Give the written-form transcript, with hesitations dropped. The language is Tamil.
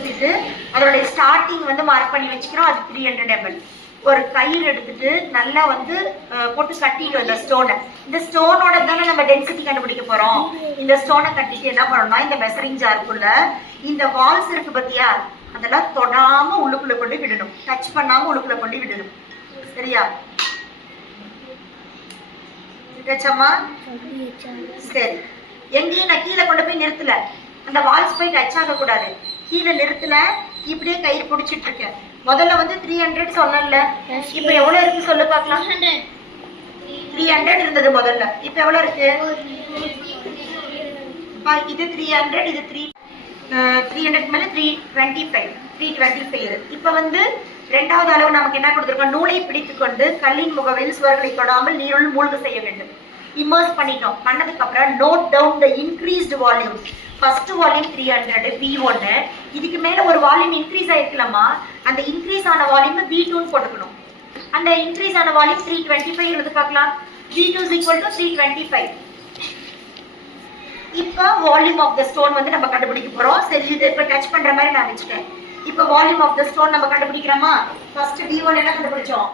ஊற்றிட்டு அதோடைய ஸ்டார்டிங் வந்து மார்க் பண்ணி வச்சுக்கிறோம். அது 300 ml. ஒரு கயிறு எடுத்துட்டு நல்லா வந்து போட்டு கட்டிட்டு இந்த ஸ்டோனை, இந்த ஸ்டோனோட தானே நம்ம டென்சிட்டி கண்டுபிடிக்க போறோம். இந்த ஸ்டோனை கட்டிட்டு என்ன பண்ணணும்னா இந்த மெசரிங் ஜாருக்குள்ள இந்த வால்ஸ் இருக்கு பத்தியா, அதெல்லாம் தொடாம உள்ளுக்குள்ள கொண்டு விடணும், டச் பண்ணாம உள்ளுக்குள்ள கொண்டு விடணும். சரியா? சரி, எங்கேயும் நான் கீழே கொண்டு போய் நிறுத்தல, அந்த வால்ஸ் போய் டச் ஆக கூடாது, கீழே நிறுத்தல, இப்படியே கயிறு பிடிச்சிட்டு இருக்கேன். முதல்ல வந்து 300 சொன்னல, இப்ப எவ்வளவு இருக்கு சொல்லு பார்க்கலாம். 300 இருந்தது முதல்ல, இப்ப எவ்வளவு இருக்கு? இது 300, இது 300 மேல 325. இப்ப வந்து இரண்டாவது அளவு நமக்கு என்ன கொடுத்திருக்கோம்? நூலை பிடித்துக் கொண்டு கல்லின் முகவில் சுவர்களை தொடாமல் நீருள் மூழ்க செய்ய வேண்டும். இமர்ஸ் பண்ணிட்டோம். பண்ணதுக்கு அப்புறம் note down the increased volume. First volume 300 V1, இதுக்கு மேல ஒரு வால்யூம் இன்க்ரீஸ் ஆயிருக்கலாமா, அந்த இன்க்ரீஸ் ஆன வால்யூம் V2 போட்டுக்கணும். அந்த இன்க்ரீஸ் ஆன வால்யூம் 325 எழுதி பார்க்கலாம். V2 is equal to 325. இப்போ வால்யூம் ஆஃப் த ஸ்டோன் வந்து நம்ம கண்டுபிடிக்க போறோம். சரி, இது இப்ப டச் பண்ற மாதிரி நான் வச்சுட்டேன். இப்போ வால்யூம் ஆஃப் த ஸ்டோன் நம்ம கண்டுபிடிக்கிறோமா? ஃபர்ஸ்ட் V1 என்ன கண்டுபிடிச்சோம்?